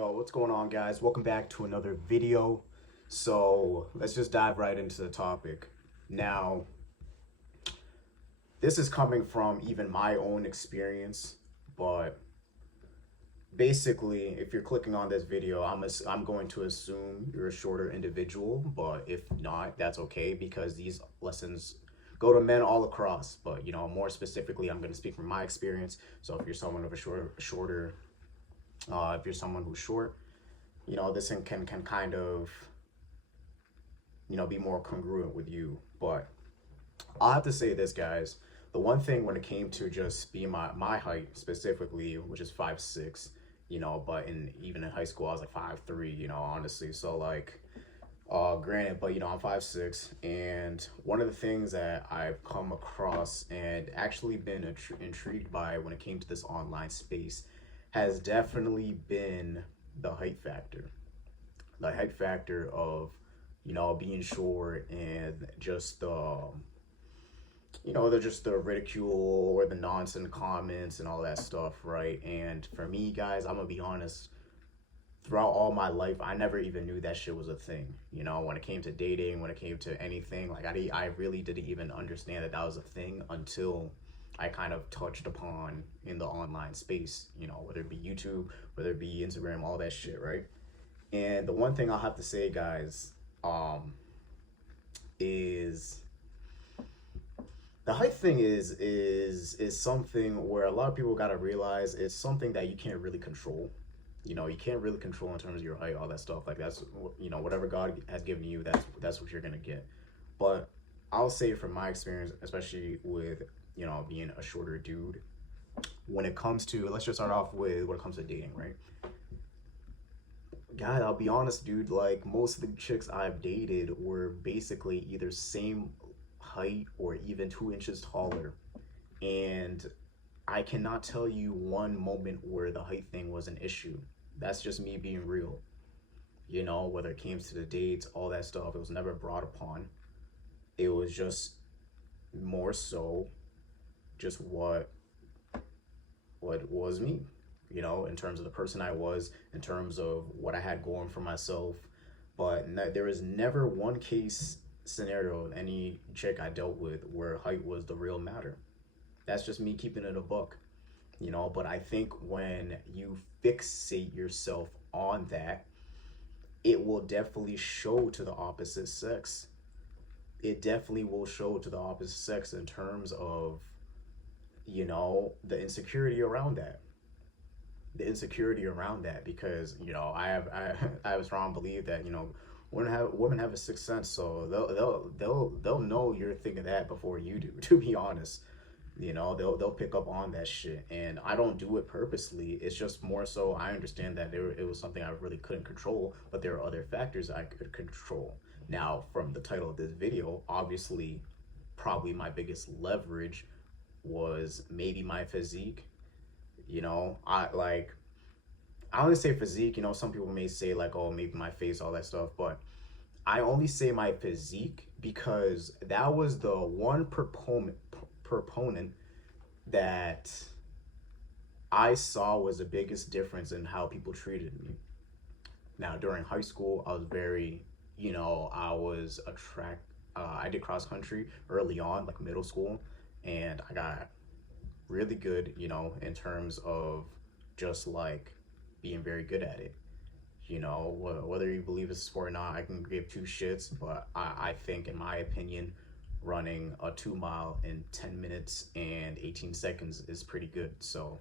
Yo, what's going on, guys? Welcome back to another video. So let's just dive right into the topic. Now, this is coming from even my own experience, but basically, if you're clicking on this video, I'm going to assume you're a shorter individual, but if not, that's okay because these lessons go to men all across. But more specifically, I'm going to speak from my experience. So if you're someone of a shorter, if you're someone who's short, this can kind of be more congruent with you. But I'll have to say this, guys. The one thing when it came to just being my height specifically, which is 5'6", but even in high school I was like 5'3", honestly. So like granted, but I'm 5'6", and one of the things that I've come across and actually been intrigued by when it came to this online space has definitely been the height factor. The height factor of being short and just the ridicule or the nonsense comments and all that stuff, right? And for me, guys, I'm gonna be honest, throughout all my life I never even knew that shit was a thing. When it came to dating, when it came to anything, like I really didn't even understand that was a thing until I kind of touched upon in the online space, whether it be YouTube, whether it be Instagram, all that shit, right? And the one thing I'll have to say, guys, is the height thing is something where a lot of people gotta realize it's something that you can't really control. You can't really control in terms of your height, all that stuff. Like that's whatever God has given you, that's what you're gonna get. But I'll say from my experience, especially with being a shorter dude, when it comes to, let's just start off with when it comes to dating, right? God, I'll be honest, dude, like most of the chicks I've dated were basically either same height or even 2 inches taller. And I cannot tell you one moment where the height thing was an issue. That's just me being real. Whether it came to the dates, all that stuff, it was never brought upon. It was just more so just what was me, in terms of the person I was, in terms of what I had going for myself. But there was never one case scenario of any chick I dealt with where height was the real matter. That's just me keeping it a buck, but I think when you fixate yourself on that, it will definitely show to the opposite sex. It definitely will show to the opposite sex in terms of the insecurity around that, because I have a strong belief that women have a sixth sense, so they'll know you're thinking that before you do. To be honest, they'll pick up on that shit, and I don't do it purposely. It's just more so I understand that it was something I really couldn't control, but there are other factors I could control. Now, from the title of this video, obviously, probably my biggest leverage was maybe my physique. I only say physique. Some people may say like, oh, maybe my face, all that stuff, but I only say my physique because that was the one proponent that I saw was the biggest difference in how people treated me. Now, during high school, I was very, I was I did cross country early on, like middle school, and I got really good, in terms of just like being very good at it. Whether you believe it's a sport or not, I can give two shits, but I think, in my opinion, running a 2 mile in 10 minutes and 18 seconds is pretty good. So,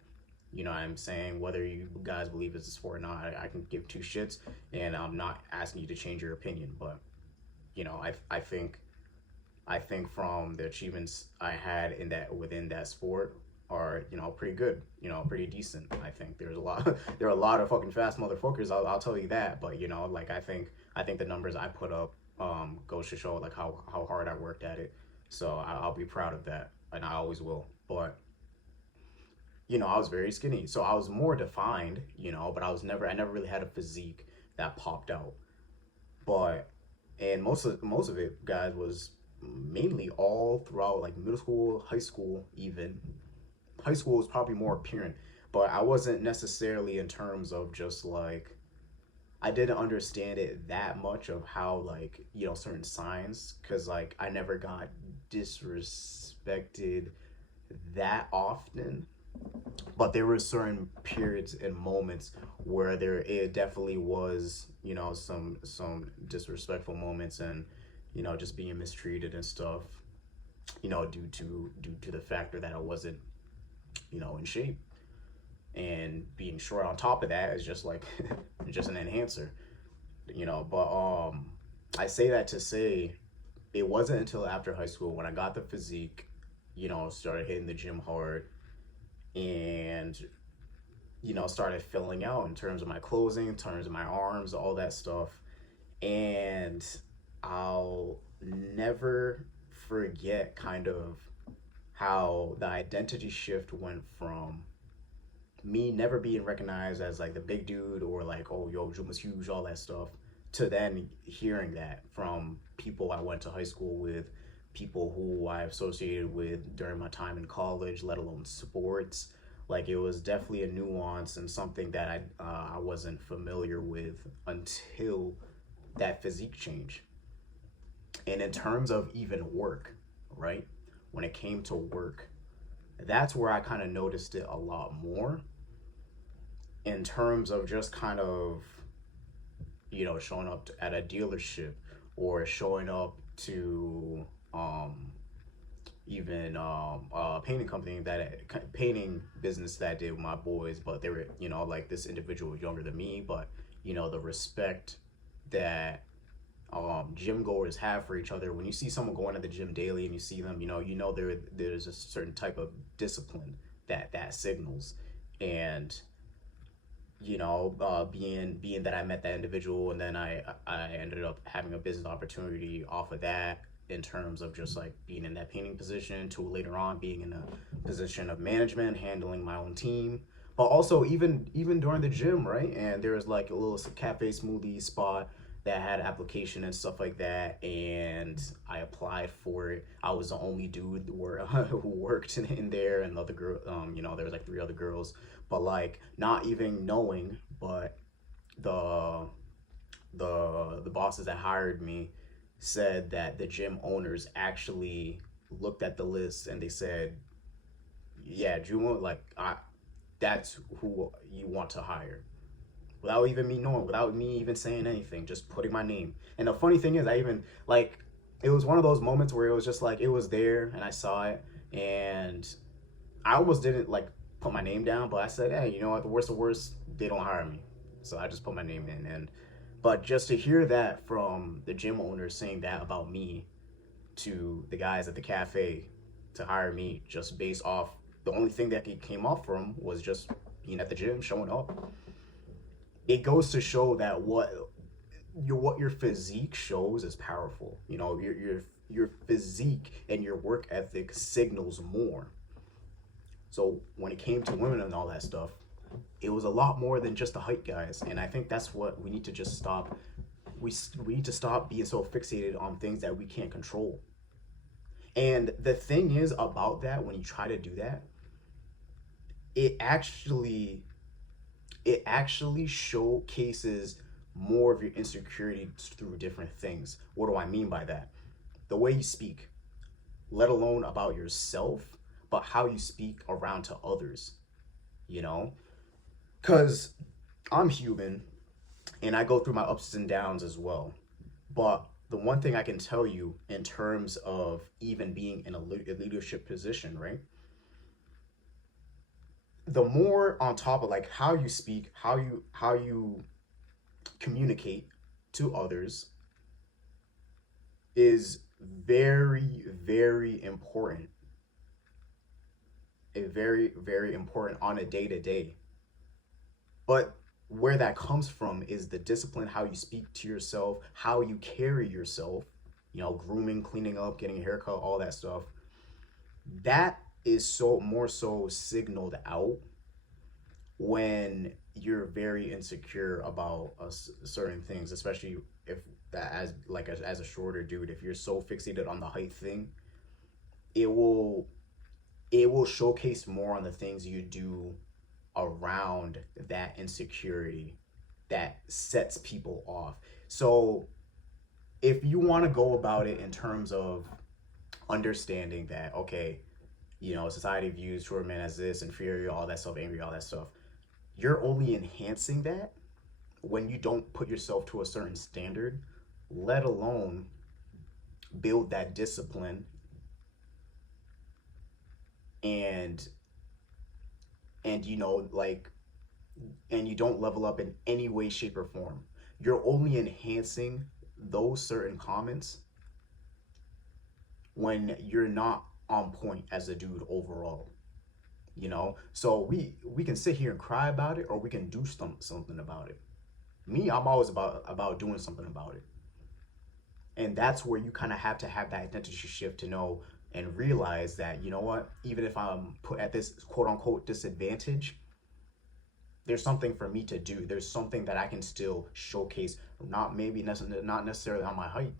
I'm saying, whether you guys believe it's a sport or not, I can give two shits, and I'm not asking you to change your opinion, but, I think from the achievements I had within that sport are pretty good, pretty decent. I think there's a lot there are a lot of fucking fast motherfuckers, I'll tell you that, but like I think the numbers I put up goes to show like how hard I worked at it. So I'll be proud of that, and I always will. But I was very skinny, so I was more defined, but I never really had a physique that popped out. But and most of it, guys, was mainly all throughout like middle school, high school. Even high school was probably more apparent, but I wasn't necessarily in terms of just like I didn't understand it that much of how, like, certain signs, because like I never got disrespected that often, but there were certain periods and moments where there it definitely was, some disrespectful moments, and just being mistreated and stuff, due to the factor that I wasn't, in shape, and being short on top of that is just like just an enhancer, but I say that to say it wasn't until after high school when I got the physique, started hitting the gym hard, and started filling out in terms of my closing, in terms of my arms, all that stuff. And I'll never forget kind of how the identity shift went from me never being recognized as like the big dude, or like, oh, yo, Juma's huge, all that stuff, to then hearing that from people I went to high school with, people who I associated with during my time in college, let alone sports. Like, it was definitely a nuance and something that I wasn't familiar with until that physique change. And in terms of even work, right? When it came to work, that's where I kind of noticed it a lot more, in terms of just kind of, showing up at a dealership, or showing up to even a painting company, that painting business that I did with my boys, but they were, like, this individual younger than me, but the respect that gym goers have for each other. When you see someone going to the gym daily and you see them, there's a certain type of discipline that signals. And being that I met that individual, and then I ended up having a business opportunity off of that, in terms of just like being in that painting position, to later on being in a position of management, handling my own team. But also, even during the gym, right? And there was like a little cafe smoothie spot that had application and stuff like that, and I applied for it. I was the only dude who worked in there, and the other girl, there was like three other girls, but like not even knowing, but the the bosses that hired me said that the gym owners actually looked at the list and they said, yeah, Juma, like, that's who you want to hire, without even me knowing, without me even saying anything, just putting my name. And the funny thing is, I even like, it was one of those moments where it was just like, it was there and I saw it, and I almost didn't like put my name down, but I said, hey, you know what? The worst, they don't hire me, so I just put my name in. And but just to hear that from the gym owners saying that about me to the guys at the cafe to hire me, just based off the only thing that came off from was just being at the gym, showing up. It goes to show that what your physique shows is powerful. Your physique and your work ethic signals more. So when it came to women and all that stuff, it was a lot more than just the height, guys. And I think that's what we need to just stop. We need to stop being so fixated on things that we can't control. And the thing is about that, when you try to do that, it actually it actually showcases more of your insecurity through different things. What do I mean by that? The way you speak, let alone about yourself, but how you speak around to others, you know? Because I'm human and I go through my ups and downs as well. But the one thing I can tell you, in terms of even being in a leadership position, right? The more on top of like how you speak, how you communicate to others is very, very important. Very, very important on a day to day. But where that comes from is the discipline, how you speak to yourself, how you carry yourself, grooming, cleaning up, getting a haircut, all that stuff. That is so more so signaled out when you're very insecure about certain things, especially if that, as a shorter dude, if you're so fixated on the height thing, it will it will showcase more on the things you do around that insecurity. that sets people off. So if you want to go about it in terms of understanding that, okay, you know, society views short men as this, inferior, all that stuff, angry, all that stuff, you're only enhancing that when you don't put yourself to a certain standard, let alone build that discipline and you know, like, and you don't level up in any way, shape, or form. You're only enhancing those certain comments when you're not on point as a dude overall. You know, so we can sit here and cry about it, or we can do something about it. Me, I'm always about doing something about it. And that's where you kind of have to have that identity shift to know and realize that, you know what, even if I'm put at this quote unquote disadvantage, there's something for me to do. There's something that I can still showcase, not not necessarily on my height,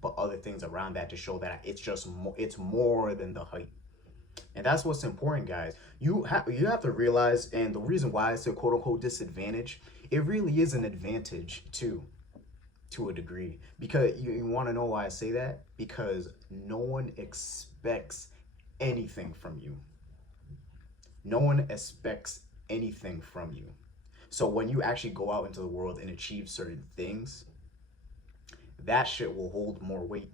but other things around that to show that it's more than the height. And that's what's important, guys. You have to realize, and the reason why it's a quote unquote disadvantage, it really is an advantage too, to a degree. Because you want to know why I say that? Because no one expects anything from you. No one expects anything from you. So when you actually go out into the world and achieve certain things, that shit will hold more weight.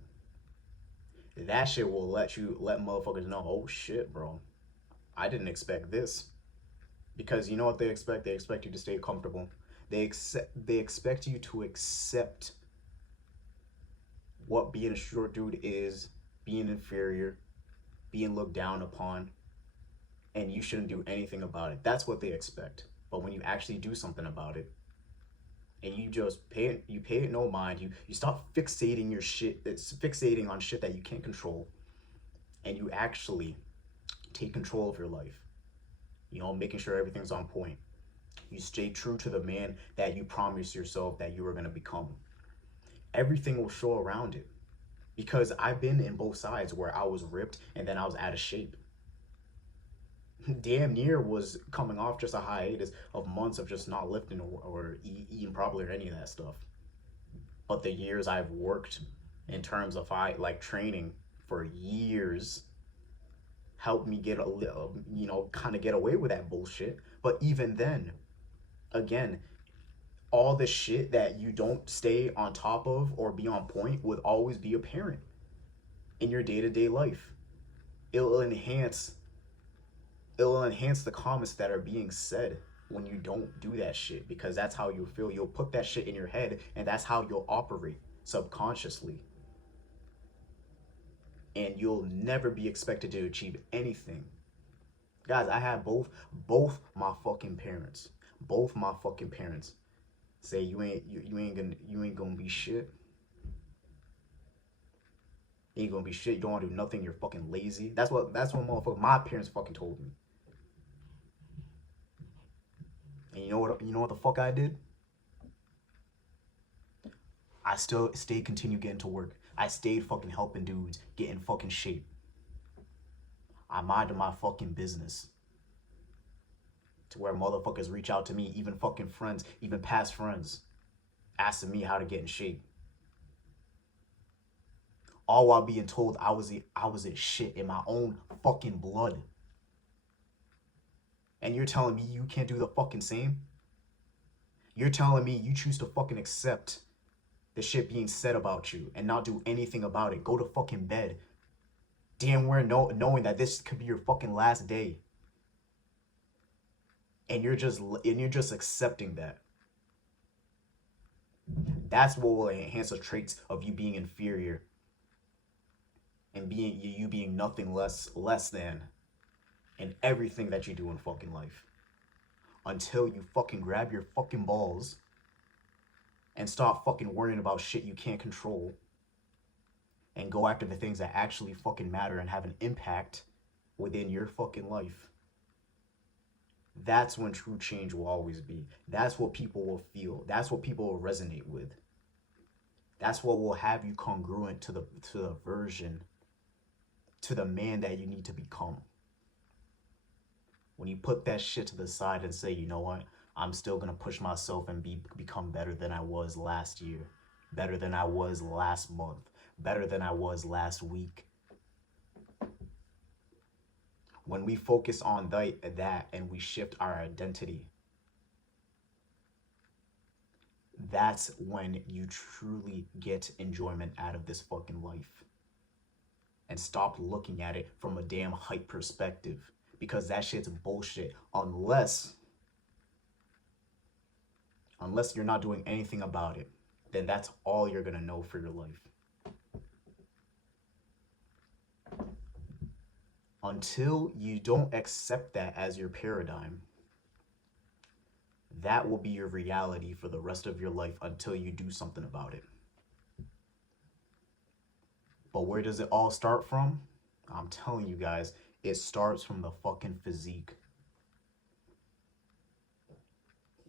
That shit will let motherfuckers know, oh shit, bro, I didn't expect this. Because you know what they expect? They expect you to stay comfortable. They expect you to accept what being a short dude is, being inferior, being looked down upon, and you shouldn't do anything about it. That's what they expect. But when you actually do something about it, and you just pay it no mind, you stop fixating your shit, it's fixating on shit that you can't control, and you actually take control of your life. You know, making sure everything's on point. You stay true to the man that you promised yourself that you were going to become. Everything will show around it. Because I've been in both sides where I was ripped and then I was out of shape. Damn near was coming off just a hiatus of months of just not lifting or eating properly or any of that stuff. But the years I've worked in terms of training for years helped me get a little, you know, kind of get away with that bullshit. But even then, again, all the shit that you don't stay on top of or be on point would always be apparent in your day-to-day life. It'll enhance the comments that are being said when you don't do that shit, because that's how you feel. You'll put that shit in your head, and that's how you'll operate subconsciously. And you'll never be expected to achieve anything. Guys, I had both my fucking parents. Both my fucking parents say you ain't gonna be shit. You ain't gonna be shit. You don't want to do nothing. You're fucking lazy. That's what motherfucker my parents fucking told me. And you know what the fuck I did? I still continued getting to work. I stayed fucking helping dudes get in fucking shape. I minded my fucking business. To where motherfuckers reach out to me, even fucking friends, even past friends, asking me how to get in shape. All while being told I was a shit in my own fucking blood. And you're telling me you can't do the fucking same? You're telling me you choose to fucking accept the shit being said about you and not do anything about it. Go to fucking bed. Damn, knowing that this could be your fucking last day. And you're just accepting that. That's what will enhance the traits of you being inferior. And you being nothing less than in everything that you do in fucking life. Until you fucking grab your fucking balls and stop fucking worrying about shit you can't control and go after the things that actually fucking matter and have an impact within your fucking life. That's when true change will always be. That's what people will feel. That's what people will resonate with. That's what will have you congruent to the version, to the man that you need to become. When you put that shit to the side and say, you know what, I'm still gonna push myself and become better than I was last year, better than I was last month, better than I was last week. When we focus on that and we shift our identity, that's when you truly get enjoyment out of this fucking life. And stop looking at it from a damn hype perspective, because that shit's bullshit. Unless you're not doing anything about it, then that's all you're gonna know for your life. Until you don't accept that as your paradigm, that will be your reality for the rest of your life until you do something about it. But where does it all start from? I'm telling you guys, it starts from the fucking physique.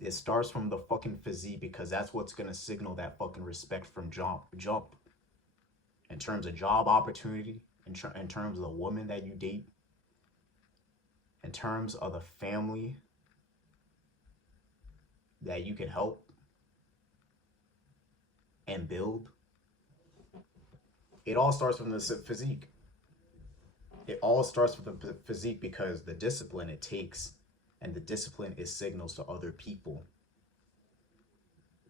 It starts from the fucking physique, because that's what's gonna signal that fucking respect from jump. In terms of job opportunity, in terms of the woman that you date, in terms of the family that you can help and build. It all starts from the physique. It all starts with the physique, because the discipline it takes, and the discipline is signals to other people.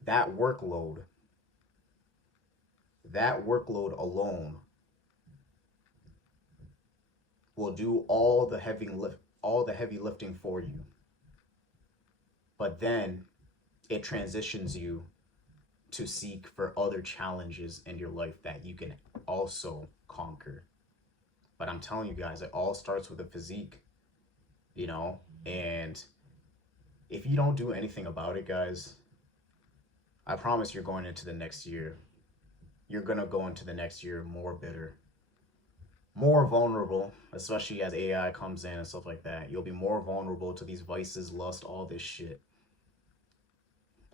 That workload alone will do all the heavy lifting for you. But then it transitions you to seek for other challenges in your life that you can also conquer. But I'm telling you guys, it all starts with a physique, you know? And if you don't do anything about it, guys, I promise you're going into the next year. You're gonna go into the next year more bitter, more vulnerable, especially as AI comes in and stuff like that. You'll be more vulnerable to these vices, lust, all this shit.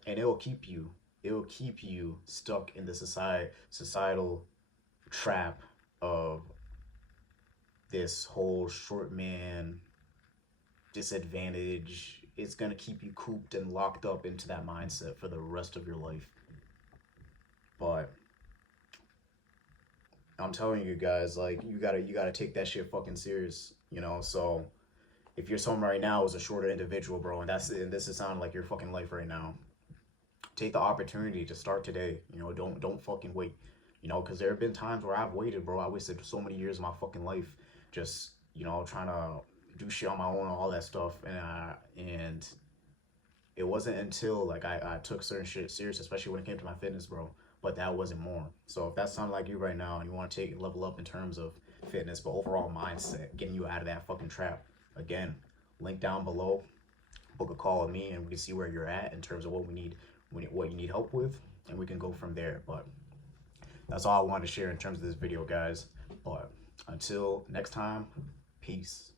And it will keep you stuck in the societal trap of this whole short man disadvantage. It's gonna keep you cooped and locked up into that mindset for the rest of your life. But I'm telling you guys, like, you gotta take that shit fucking serious, you know? So if you're someone right now as a shorter individual, bro, and this is sounding like your fucking life right now, take the opportunity to start today. You know, don't fucking wait. You know, because there have been times where I've waited, bro. I wasted so many years of my fucking life just, you know, trying to do shit on my own and all that stuff. And it wasn't until, like, I took certain shit serious, especially when it came to my fitness, bro. But that wasn't more. So if that sounds like you right now and you want to level up in terms of fitness, but overall mindset, getting you out of that fucking trap, again, link down below. Book a call with me, and we can see where you're at in terms of what you need help with, and we can go from there. But that's all I wanted to share in terms of this video, guys. But until next time, peace.